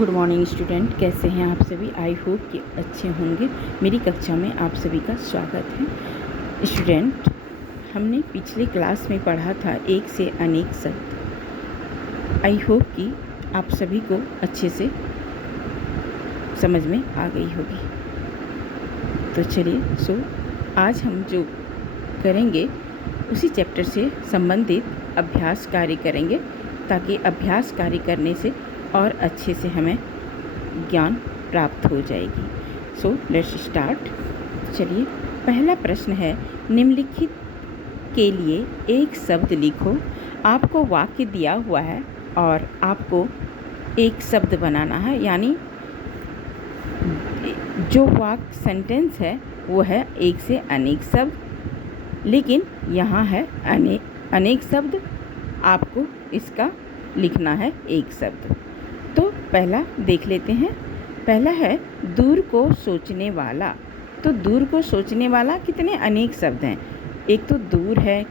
Good morning student, कैसे हैं आप सभी। आई होप कि अच्छे होंगे। मेरी कक्षा में आप सभी का स्वागत है। स्टूडेंट, हमने पिछले क्लास में पढ़ा था एक से अनेक शब्द। आई होप कि आप सभी को अच्छे से समझ में आ गई होगी। तो चलिए आज हम जो करेंगे उसी चैप्टर से संबंधित अभ्यास कार्य करेंगे, ताकि अभ्यास कार्य करने से और अच्छे से हमें ज्ञान प्राप्त हो जाएगी। Let's start. चलिए, पहला प्रश्न है, निम्नलिखित के लिए एक शब्द लिखो। आपको वाक्य दिया हुआ है और आपको एक शब्द बनाना है, यानी जो वाक्य सेंटेंस है वो है एक से अनेक शब्द, लेकिन यहाँ है अनेक शब्द, आपको इसका लिखना है एक शब्द। तो पहला देख लेते हैं। पहला है दूर को सोचने वाला। तो दूर को सोचने वाला कितने अनेक शब्द हैं। एक तो दूर है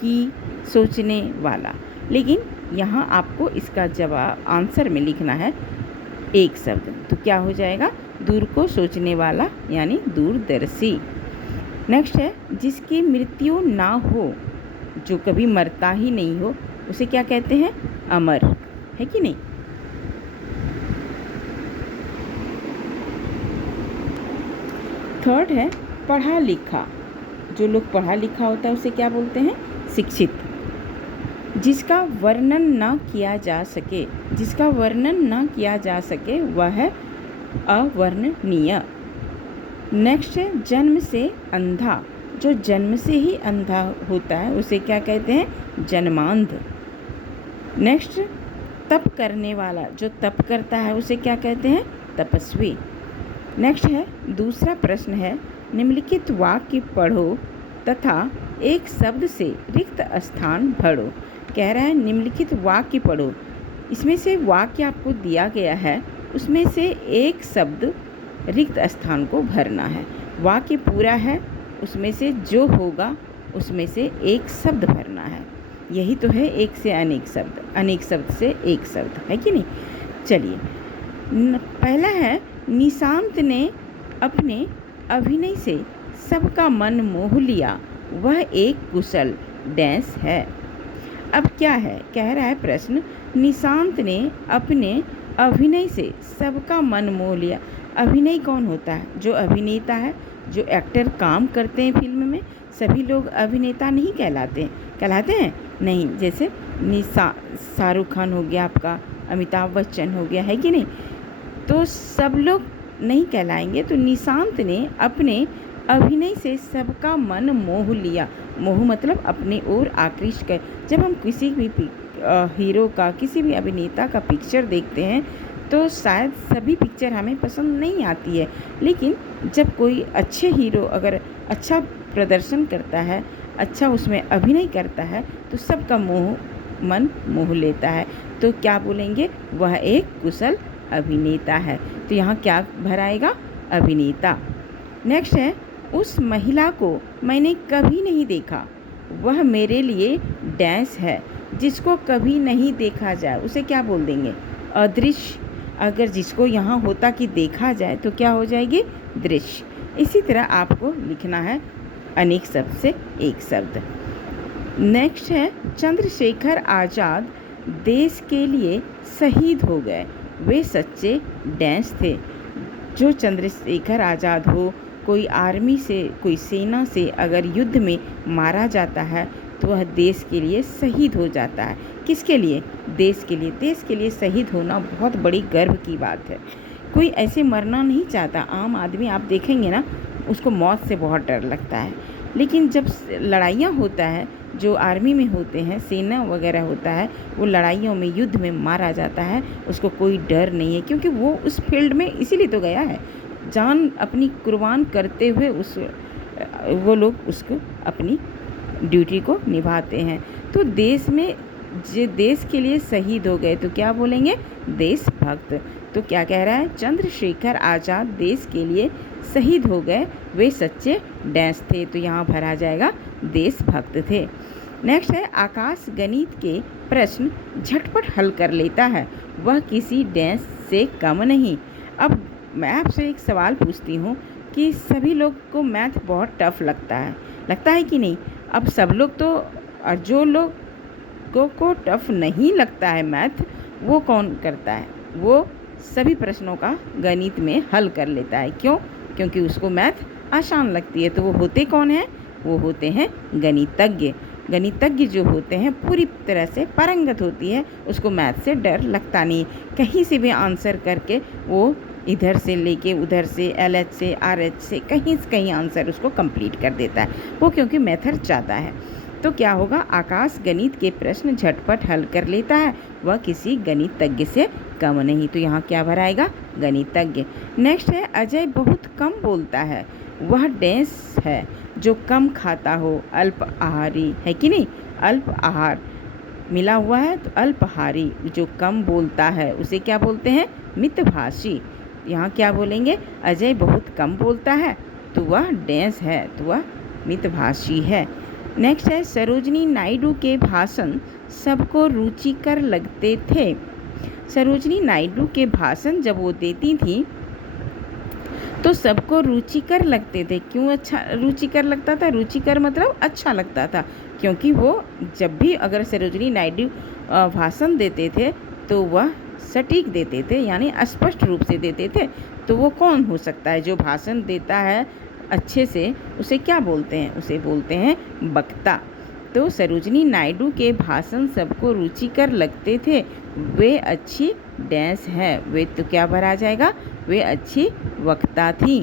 कि सोचने वाला, लेकिन यहाँ आपको इसका जवाब आंसर में लिखना है एक शब्द। तो क्या हो जाएगा, दूर को सोचने वाला यानी दूरदर्शी। नेक्स्ट है, जिसकी मृत्यु ना हो, जो कभी मरता ही नहीं हो, उसे क्या कहते हैं, अमर, है कि नहीं। थर्ड है पढ़ा लिखा। जो लोग पढ़ा लिखा होता है उसे क्या बोलते हैं, शिक्षित। जिसका वर्णन न किया जा सके, जिसका वर्णन न किया जा सके वह है अवर्णनीय। नेक्स्ट है जन्म से अंधा। जो जन्म से ही अंधा होता है उसे क्या कहते हैं, जन्मांध। नेक्स्ट, तप करने वाला। जो तप करता है उसे क्या कहते हैं, तपस्वी। नेक्स्ट है दूसरा प्रश्न है, निम्नलिखित वाक्य पढ़ो तथा एक शब्द से रिक्त स्थान भरो। कह रहा है निम्नलिखित वाक्य पढ़ो। इसमें से वाक्य आपको दिया गया है, उसमें से एक शब्द रिक्त स्थान को भरना है। वाक्य पूरा है, उसमें से जो होगा उसमें से एक शब्द भरना है। यही तो है एक से अनेक शब्द, अनेक शब्द से एक शब्द, है कि नहीं। चलिए, पहला है, निशांत ने अपने अभिनय से सबका मन मोह लिया, वह एक कुशल डैंस है। अब क्या है, कह रहा है प्रश्न, निशांत ने अपने अभिनय से सबका मन मोह लिया। अभिनय कौन होता है, जो अभिनेता है, जो एक्टर काम करते हैं फिल्म में, सभी लोग अभिनेता नहीं कहलाते हैं। कहलाते हैं नहीं, जैसे शाहरुख खान हो गया आपका, अमिताभ बच्चन हो गया, है कि नहीं। तो सब लोग नहीं कहलाएंगे। तो निशांत ने अपने अभिनय से सबका मन मोह लिया। मोह मतलब अपने ओर आकृष्ट कर। जब हम किसी भी हीरो का, किसी भी अभिनेता का पिक्चर देखते हैं तो शायद सभी पिक्चर हमें पसंद नहीं आती है, लेकिन जब कोई अच्छे हीरो अगर अच्छा प्रदर्शन करता है, अच्छा उसमें अभिनय करता है, तो सबका मन मोह लेता है। तो क्या बोलेंगे, वह एक कुशल अभिनेता है। तो यहाँ क्या भराएगा, अभिनेता। नेक्स्ट है, उस महिला को मैंने कभी नहीं देखा, वह मेरे लिए डैंस है। जिसको कभी नहीं देखा जाए उसे क्या बोल देंगे, अदृश्य। अगर जिसको यहाँ होता कि देखा जाए तो क्या हो जाएगी, दृश्य। इसी तरह आपको लिखना है अनेक शब्द से एक शब्द। नेक्स्ट है, चंद्रशेखर आज़ाद देश के लिए शहीद हो गए, वे सच्चे डैंस थे। जो चंद्रशेखर आज़ाद हो, कोई आर्मी से, कोई सेना से अगर युद्ध में मारा जाता है तो वह देश के लिए शहीद हो जाता है। किसके लिए, देश के लिए। देश के लिए शहीद होना बहुत बड़ी गर्व की बात है। कोई ऐसे मरना नहीं चाहता। आम आदमी आप देखेंगे ना, उसको मौत से बहुत डर लगता है, लेकिन जब लड़ाइयाँ होता है, जो आर्मी में होते हैं, सेना वगैरह होता है, वो लड़ाइयों में, युद्ध में मारा जाता है, उसको कोई डर नहीं है, क्योंकि वो उस फील्ड में इसीलिए तो गया है, जान अपनी कुर्बान करते हुए वो लोग उसको अपनी ड्यूटी को निभाते हैं। तो देश में जो देश के लिए शहीद हो गए तो क्या बोलेंगे, देशभक्त। तो क्या कह रहा है, चंद्रशेखर आज़ाद देश के लिए शहीद हो गए, वे सच्चे डैंस थे। तो यहाँ भरा जाएगा देशभक्त थे। नेक्स्ट है आकाश गणित के प्रश्न झटपट हल कर लेता है, वह किसी डेंस से कम नहीं। अब मैं आपसे एक सवाल पूछती हूँ कि सभी लोग को मैथ बहुत टफ लगता है कि नहीं? अब सब लोग तो, और जो लोगों को टफ नहीं लगता है मैथ, वो कौन करता है? वो सभी प्रश्नों का गणित में हल कर लेता है। क्यों? क्योंकि उसको मैथ आसान लगती है। तो वो होते कौन हैं? वो होते हैं गणितज्ञ। गणितज्ञ जो होते हैं पूरी तरह से पारंगत होती है, उसको मैथ से डर लगता नहीं। कहीं से भी आंसर करके वो इधर से लेके उधर से LH से RH से कहीं आंसर उसको कंप्लीट कर देता है, वो क्योंकि मेथड ज़्यादा है। तो क्या होगा? आकाश गणित के प्रश्न झटपट हल कर लेता है, वह किसी गणितज्ञ से कम नहीं। तो यहाँ क्या भराएगा? गणितज्ञ। नेक्स्ट है अजय बहुत कम बोलता है, वह डेंस है जो कम खाता हो, अल्प आहारी है कि नहीं? अल्प आहार मिला हुआ है, तो अल्पाहारी जो कम बोलता है उसे क्या बोलते हैं? मितभाषी। यहाँ क्या बोलेंगे? अजय बहुत कम बोलता है तो वह डेंस है, तो वह मितभाषी है। नेक्स्ट है सरोजनी नायडू के भाषण सबको रुचिकर लगते थे। सरोजनी नायडू के भाषण जब वो देती थी तो सबको रुचिकर लगते थे। क्यों अच्छा रुचिकर लगता था? रुचिकर मतलब अच्छा लगता था, क्योंकि वो जब भी अगर सरोजनी नायडू भाषण देते थे तो वह सटीक देते थे, यानी स्पष्ट रूप से देते थे। तो वो कौन हो सकता है जो भाषण देता है अच्छे से? उसे क्या बोलते हैं? उसे बोलते हैं वक्ता। तो सरोजनी नायडू के भाषण सबको रुचिकर लगते थे, वे अच्छी डेंस है। वे तो क्या भरा जाएगा? वे अच्छी वक्ता थी।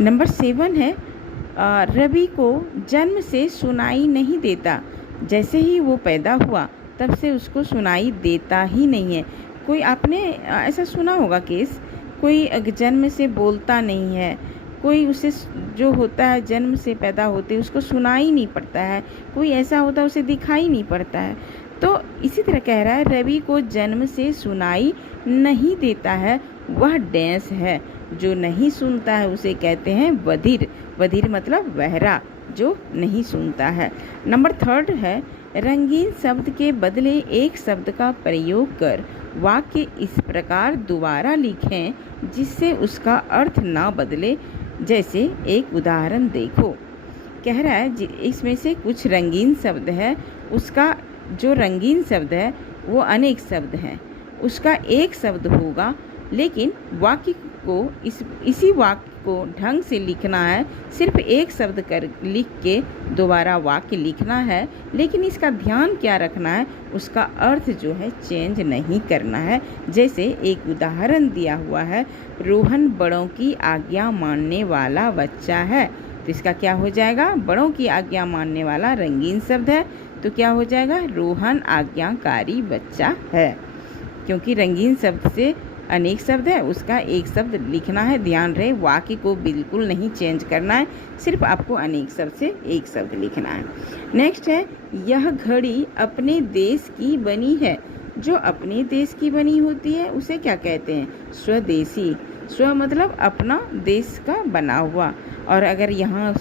नंबर 7 है रवि को जन्म से सुनाई नहीं देता, जैसे ही वो पैदा हुआ तब से उसको सुनाई देता ही नहीं है। कोई आपने ऐसा सुना होगा केस, कोई जन्म से बोलता नहीं है, कोई उसे जो होता है जन्म से पैदा होते उसको सुनाई नहीं पड़ता है, कोई ऐसा होता है उसे दिखाई नहीं पड़ता है। तो इसी तरह कह रहा है रवि को जन्म से सुनाई नहीं देता है, वह डेंस है। जो नहीं सुनता है उसे कहते हैं बधिर। बधिर मतलब बहरा, जो नहीं सुनता है। नंबर 3 है रंगीन शब्द के बदले एक शब्द का प्रयोग कर वाक्य इस प्रकार दोबारा लिखें जिससे उसका अर्थ ना बदले। जैसे एक उदाहरण देखो, कह रहा है इसमें से कुछ रंगीन शब्द है, उसका जो रंगीन शब्द है वो अनेक शब्द हैं, उसका एक शब्द होगा, लेकिन वाक्य को इसी वाक्य को ढंग से लिखना है। सिर्फ एक शब्द कर लिख के दोबारा वाक्य लिखना है, लेकिन इसका ध्यान क्या रखना है? उसका अर्थ जो है चेंज नहीं करना है। जैसे एक उदाहरण दिया हुआ है, रोहन बड़ों की आज्ञा मानने वाला बच्चा है। तो इसका क्या हो जाएगा? बड़ों की आज्ञा मानने वाला रंगीन शब्द है, तो क्या हो जाएगा? रोहन आज्ञाकारी बच्चा है। क्योंकि रंगीन शब्द से अनेक शब्द है, उसका एक शब्द लिखना है। ध्यान रहे वाक्य को बिल्कुल नहीं चेंज करना है, सिर्फ आपको अनेक शब्द से एक शब्द लिखना है। नेक्स्ट है यह घड़ी अपने देश की बनी है। जो अपने देश की बनी होती है उसे क्या कहते हैं? स्वदेशी। स्व मतलब अपना देश का बना हुआ, और अगर यहाँ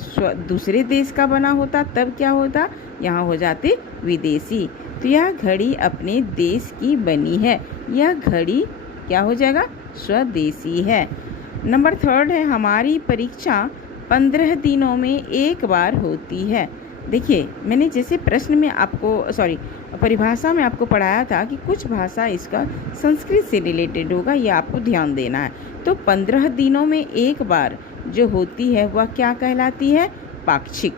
दूसरे देश का बना होता तब क्या होता? यहाँ हो जाते विदेशी। तो यह घड़ी अपने देश की बनी है, यह घड़ी क्या हो जाएगा? स्वदेशी है। नंबर 3 है हमारी परीक्षा 15 दिनों में एक बार होती है। देखिए मैंने जैसे प्रश्न में आपको परिभाषा में आपको पढ़ाया था कि कुछ भाषा इसका संस्कृत से रिलेटेड होगा, ये आपको ध्यान देना है। तो 15 दिनों में एक बार जो होती है वह क्या कहलाती है? पाक्षिक।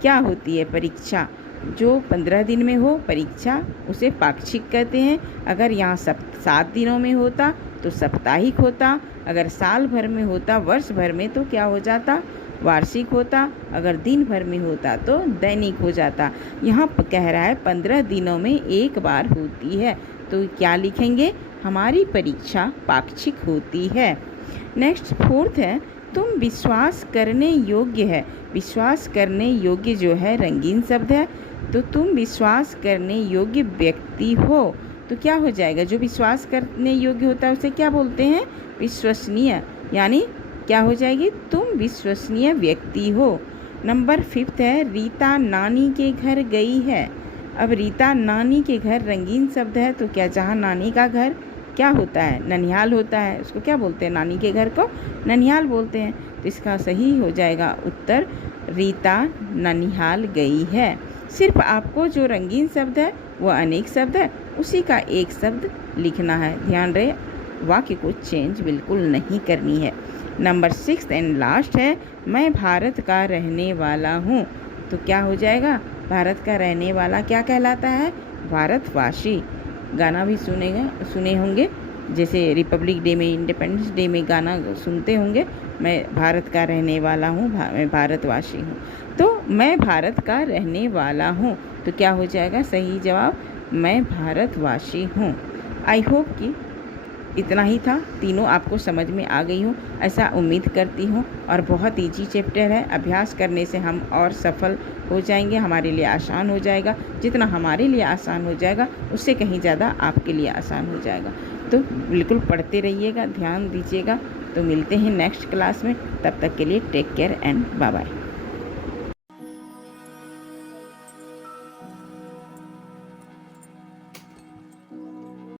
क्या होती है? परीक्षा। जो 15 दिन में हो परीक्षा उसे पाक्षिक कहते हैं। अगर यहाँ 7 दिनों में होता तो साप्ताहिक होता, अगर साल भर में होता, वर्ष भर में, तो क्या हो जाता? वार्षिक होता, अगर दिन भर में होता तो दैनिक हो जाता। यहाँ कह रहा है 15 दिनों में एक बार होती है, तो क्या लिखेंगे? हमारी परीक्षा पाक्षिक होती है। नेक्स्ट 4 है तुम विश्वास करने योग्य है। विश्वास करने योग्य जो है रंगीन शब्द है, तो तुम विश्वास करने योग्य व्यक्ति हो। तो क्या हो जाएगा? जो विश्वास करने योग्य होता है उसे क्या बोलते हैं? विश्वसनीय। यानी क्या हो जाएगी? तुम विश्वसनीय व्यक्ति हो। नंबर 5 है रीता नानी के घर गई है। अब रीता नानी के घर रंगीन शब्द है, तो क्या जहाँ नानी का घर क्या होता है, ननिहाल होता है, उसको क्या बोलते हैं, नानी के घर को ननिहाल बोलते हैं। तो इसका सही हो जाएगा उत्तर रीता ननिहाल गई है। सिर्फ आपको जो रंगीन शब्द है वो अनेक शब्द है, उसी का एक शब्द लिखना है। ध्यान रहे, वाक्य को चेंज बिल्कुल नहीं करनी है। नंबर 6 एंड लास्ट है मैं भारत का रहने वाला हूँ। तो क्या हो जाएगा, भारत का रहने वाला क्या कहलाता है, भारतवासी। गाना भी सुने होंगे, जैसे रिपब्लिक डे में, इंडिपेंडेंस डे में गाना सुनते होंगे, मैं भारत का रहने वाला हूँ, मैं भारतवासी हूँ। तो मैं भारत का रहने वाला हूँ, तो क्या हो जाएगा सही जवाब, मैं भारतवासी हूँ। आई होप कि इतना ही था, तीनों आपको समझ में आ गई हूँ ऐसा उम्मीद करती हूँ। और बहुत ईजी चैप्टर है, अभ्यास करने से हम और सफल हो जाएंगे, हमारे लिए आसान हो जाएगा। जितना हमारे लिए आसान हो जाएगा उससे कहीं ज़्यादा आपके लिए आसान हो जाएगा। तो बिल्कुल पढ़ते रहिएगा, ध्यान दीजिएगा। तो मिलते हैं नेक्स्ट क्लास में, तब तक के लिए take care and bye bye.